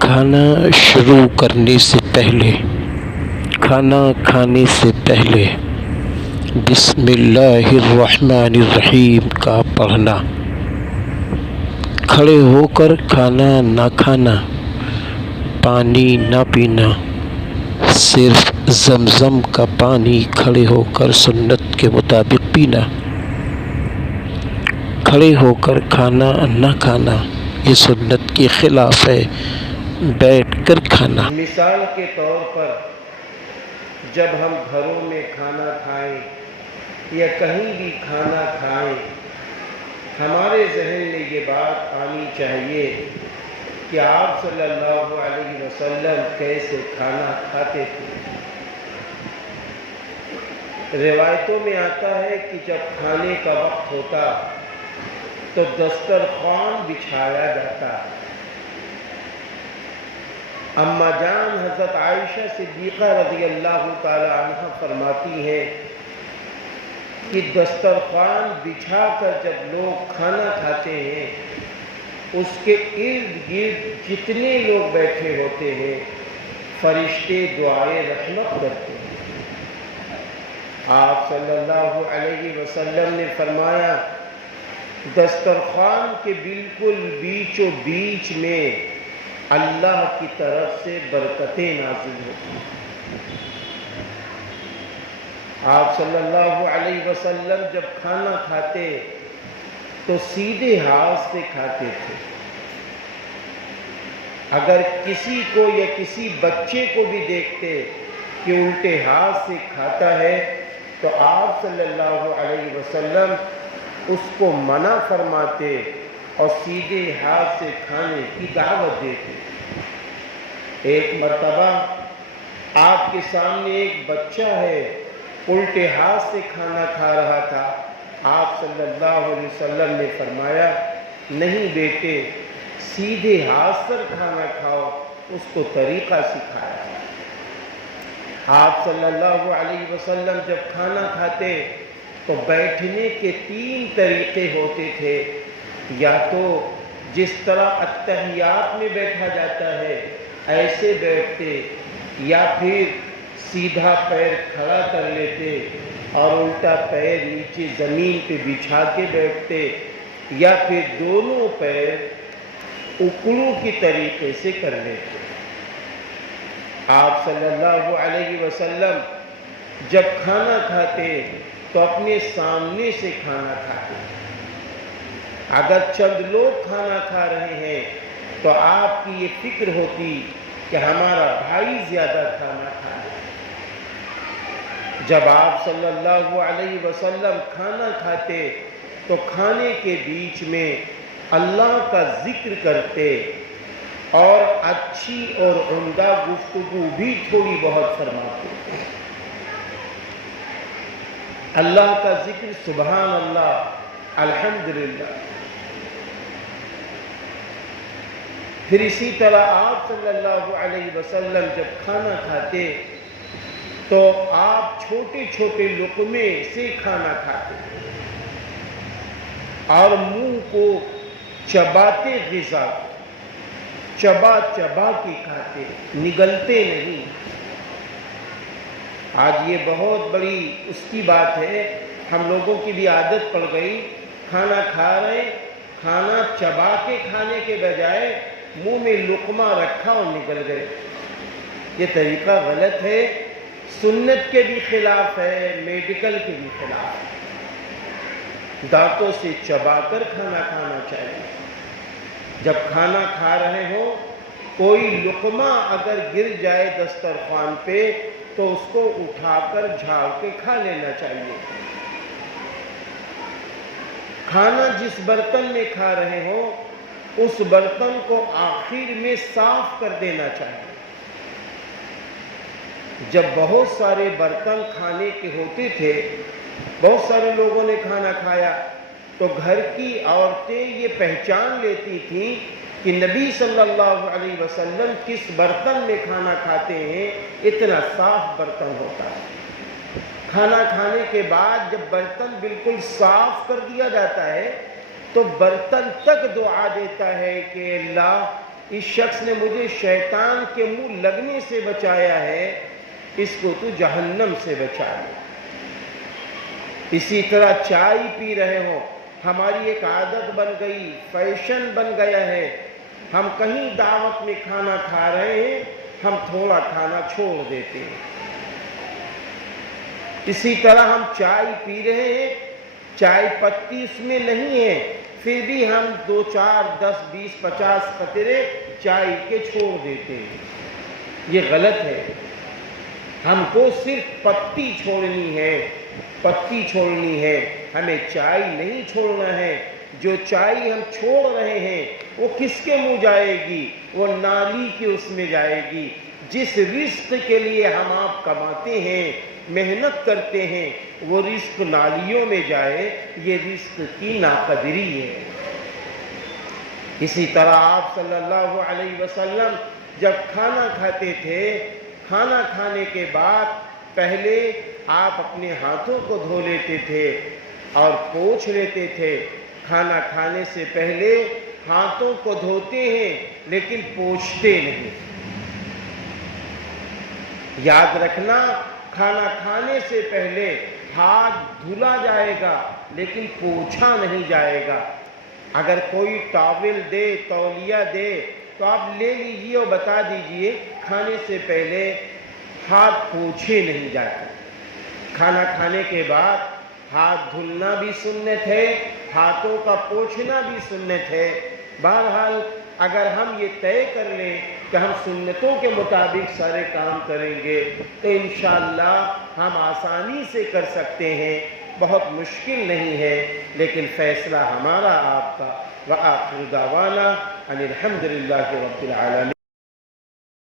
کھانا شروع کرنے سے پہلے، کھانا کھانے سے پہلے بسم اللہ الرحمن الرحیم کا پڑھنا، کھڑے ہو کر کھانا نہ کھانا، پانی نہ پینا، صرف زمزم کا پانی کھڑے ہو کر سنت کے مطابق پینا، کھڑے ہو کر کھانا نہ کھانا یہ سنت کے خلاف ہے، بیٹھ کر کھانا۔ مثال کے طور پر جب ہم گھروں میں کھانا کھائیں یا کہیں بھی کھانا کھائیں، ہمارے ذہن میں یہ بات آنی چاہیے کہ آپ صلی اللہ علیہ وسلم کیسے کھانا کھاتے تھے۔ روایتوں میں آتا ہے کہ جب کھانے کا وقت ہوتا تو دسترخوان بچھایا جاتا۔ اما جان حضرت عائشہ صدیقہ رضی اللہ تعالی عنہ فرماتی ہیں کہ دسترخوان بچھا کر جب لوگ کھانا کھاتے ہیں، اس کے ارد گرد جتنے لوگ بیٹھے ہوتے ہیں فرشتے دعائے رحمت کرتے ہیں۔ آپ صلی اللہ علیہ وسلم نے فرمایا دسترخوان کے بالکل بیچ و بیچ میں اللہ کی طرف سے برکتیں نازل ہوتی ہیں۔ آپ صلی اللہ علیہ وسلم جب کھانا کھاتے تو سیدھے ہاتھ سے کھاتے تھے۔ اگر کسی کو یا کسی بچے کو بھی دیکھتے کہ الٹے ہاتھ سے کھاتا ہے تو آپ صلی اللہ علیہ وسلم اس کو منع فرماتے اور سیدھے ہاتھ سے کھانے کی دعوت دیتے۔ ایک مرتبہ آپ کے سامنے ایک بچہ ہے، الٹے ہاتھ سے کھانا کھا رہا تھا۔ آپ صلی اللہ علیہ وسلم نے فرمایا نہیں بیٹے، سیدھے ہاتھ سے کھانا کھاؤ، اس کو طریقہ سکھایا۔ آپ صلی اللہ علیہ وسلم جب کھانا کھاتے تو بیٹھنے کے 3 طریقے ہوتے تھے، یا تو جس طرح اتحیات میں بیٹھا جاتا ہے ایسے بیٹھتے، یا پھر سیدھا پیر کھڑا کر لیتے اور الٹا پیر نیچے زمین پہ بچھا کے بیٹھتے، یا پھر دونوں پیر اکڑوں کی طریقے سے کر لیتے۔ آپ صلی اللہ علیہ وسلم جب کھانا کھاتے تو اپنے سامنے سے کھانا کھاتے۔ اگر چند لوگ کھانا کھا رہے ہیں تو آپ کی یہ فکر ہوتی کہ ہمارا بھائی زیادہ کھانا کھائے۔ جب آپ صلی اللہ علیہ وسلم کھانا کھاتے تو کھانے کے بیچ میں اللہ کا ذکر کرتے اور اچھی اور عمدہ گفتگو بھی تھوڑی بہت فرماتے۔ اللہ کا ذکر سبحان اللہ، الحمدللہ۔ پھر اسی طرح آپ صلی اللہ علیہ وسلم جب کھانا کھاتے تو آپ چھوٹے چھوٹے لقمے سے کھانا کھاتے اور منہ کو چباتے غذا، چبا چبا کے کھاتے، نگلتے نہیں۔ آج یہ بہت بڑی اس کی بات ہے، ہم لوگوں کی بھی عادت پڑ گئی، کھانا کھا رہے، کھانا چبا کے کھانے کے بجائے منہ میں لقمہ رکھا اور نکل گئے۔ یہ طریقہ غلط ہے، سنت کے بھی خلاف ہے، میڈیکل کے بھی خلاف ہے۔ دانتوں سے چبا کر کھانا کھانا چاہیے۔ جب کھانا کھا رہے ہو کوئی لقمہ اگر گر جائے دسترخوان پہ تو اس کو اٹھا کر جھاڑ کے کھا لینا چاہیے۔ کھانا جس برتن میں کھا رہے ہو اس برتن کو آخر میں صاف کر دینا چاہیے۔ جب بہت سارے برتن کھانے کے ہوتے تھے، بہت سارے لوگوں نے کھانا کھایا تو گھر کی عورتیں یہ پہچان لیتی تھیں کہ نبی صلی اللہ علیہ وسلم کس برتن میں کھانا کھاتے ہیں، اتنا صاف برتن ہوتا ہے۔ کھانا کھانے کے بعد جب برتن بالکل صاف کر دیا جاتا ہے تو برتن تک دعا دیتا ہے کہ اللہ اس شخص نے مجھے شیطان کے منہ لگنے سے بچایا ہے، اس کو تو جہنم سے بچا لے۔ اسی طرح چائے پی رہے ہو، ہماری ایک عادت بن گئی، فیشن بن گیا ہے، ہم کہیں دعوت میں کھانا کھا رہے ہیں، ہم تھوڑا کھانا چھوڑ دیتے ہیں۔ اسی طرح ہم چائے پی رہے ہیں، چائے پتی اس میں نہیں ہے، پھر بھی ہم 2 4 10 20 50 قطرے چائے کے چھوڑ دیتے ہیں۔ یہ غلط ہے۔ ہم کو صرف پتی چھوڑنی ہے، پتی چھوڑنی ہے، ہمیں چائے نہیں چھوڑنا ہے۔ جو چائے ہم چھوڑ رہے ہیں وہ کس کے منہ جائے گی؟ وہ نالی کے اس میں جائے گی۔ جس رزق کے لیے ہم آپ کماتے ہیں، محنت کرتے ہیں، وہ رزق نالیوں میں جائے، یہ رزق کی ناقدری ہے۔ اسی طرح آپ صلی اللہ علیہ وسلم جب کھانا کھاتے تھے، کھانا کھانے کے بعد پہلے آپ اپنے ہاتھوں کو دھو لیتے تھے اور پوچھ لیتے تھے۔ کھانا کھانے سے پہلے ہاتھوں کو دھوتے ہیں لیکن پوچھتے نہیں۔ یاد رکھنا، کھانا کھانے سے پہلے ہاتھ دھلا جائے گا لیکن پوچھا نہیں جائے گا۔ اگر کوئی ٹاول دے، تولیہ دے تو آپ لے لیجئے اور بتا دیجئے کھانے سے پہلے ہاتھ پوچھے نہیں جاتے۔ کھانا کھانے کے بعد ہاتھ دھلنا بھی سنت ہے، ہاتھوں کا پوچھنا بھی سنت ہے۔ بہرحال اگر ہم یہ طے کر لیں کہ ہم سنتوں کے مطابق سارے کام کریں گے تو انشاءاللہ ہم آسانی سے کر سکتے ہیں، بہت مشکل نہیں ہے، لیکن فیصلہ ہمارا آپ کا۔ وآخر دعوانا ان الحمد للہ رب العالمین۔